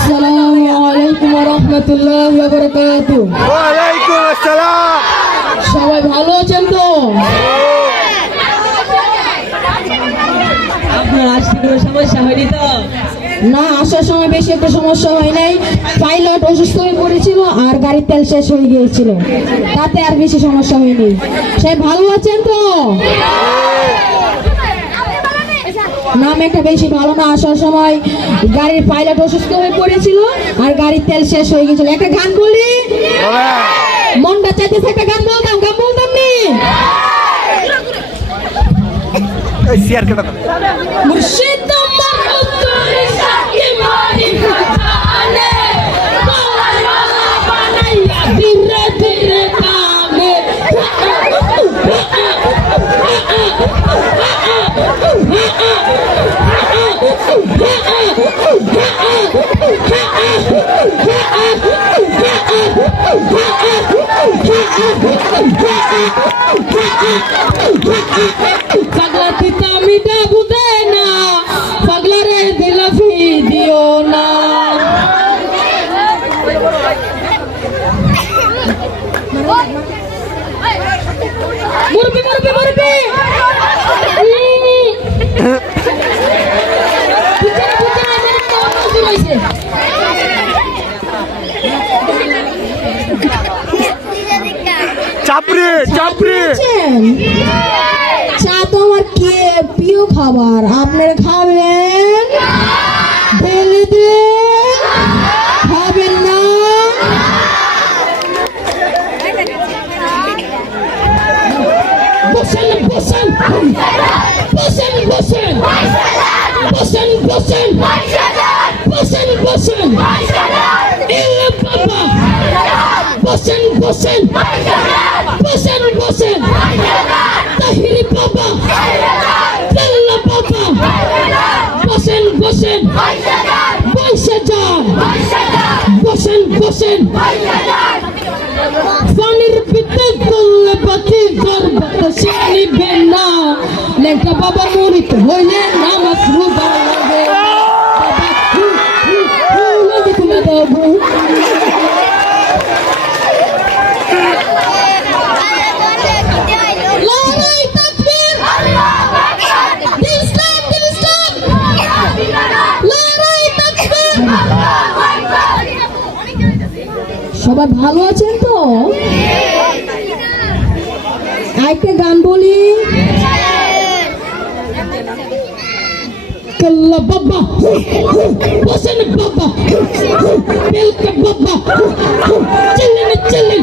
আসসালামু রহমতুল্লাহ সবাই ভালো আছেন তো? না, আসার সময় বেশি একটা সমস্যা হয় পাইলট অসুস্থ হয়ে পড়েছিল আর গাড়ির তেল শেষ হয়ে গিয়েছিল। তাতে আর বেশি সমস্যা হয়নি। সে ভালো আছেন তো? নাম একটা বেশি ভালো না আসার সময় গাড়ির পাইলট অসুস্থ হয়ে পড়েছিল আর গাড়ির তেল শেষ হয়ে গেছিল একটা গান বলি? মনটা চাইতেছে একটা গান বলতাম গান বলতাম নি? মুর্শিদ Kagati Tamidabu চাপড়ি চাপড়ে চা তো আমার কে প্রিয় খাবার। আপনারা খাবেন? বলে দিন بشن فاني ربيتك كل بطيء ضربة شعني بينا لك بابا موريته সবাই ভালো আছেন তো আরেকটা গান বলি कल्ला बाबा वसन बाबा बेल का बाबा चलन चलन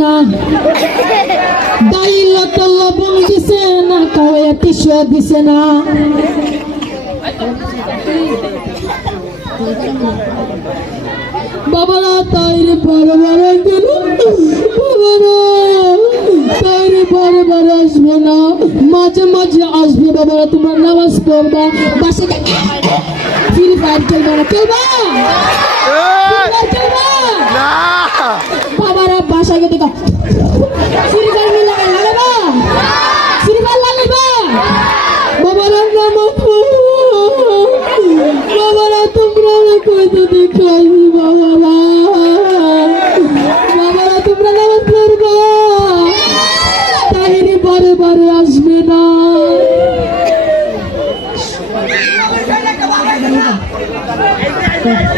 না। দাইলত লবণ দিছে না কাওয়া টিসু দিছে না। বাবারা তাইরে বারবার কেন বাবারা তাইরে বারবার আসবে না। মাঝে মাঝে আসবে বাবারা তোমার নামাজ পড়বা বাসে ফ্রি ফায়ার খেলবা না খেলবা? বাবারা বাবারা তোমরা নামাজ পড়বা বারে বারে আসবে না লড়াই থাকবে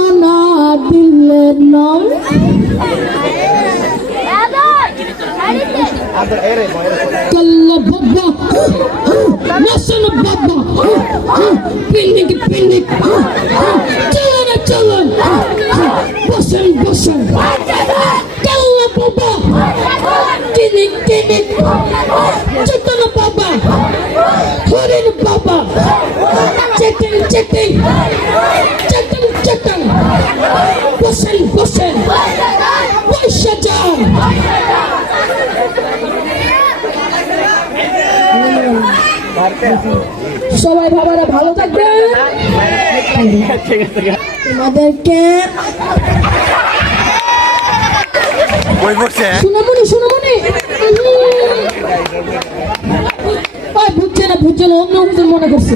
দিলের নাম? কাল্লা বাবা। নাসন বাবা। পিন্ডিক পিন্ডিক চলো না চলো বসেন বসেন। কাল্লা বাবা। কিনিক কিনিক। চেতন বাবা। হরিণ বাবা। চেতন চেতন চেতন বসেন বসেন বসে যান সবাই বাবারা ভালো থাকবেন। তোমাদেরকে ওই বুঝছে না বুঝছে না অন্য কিছু মনে করছে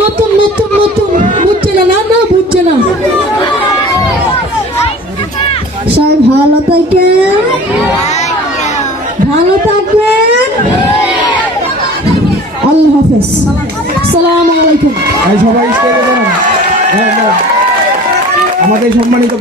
নতুন নতুন নতুন বুঝছে না না না বুঝছে না। সবাই ভালো থাকেন। ভালো থাকবেন। হাফেজ সালাম আলাইকুম সবাই। হ্যাঁ, হ্যাঁ। আমাদের সম্মানিত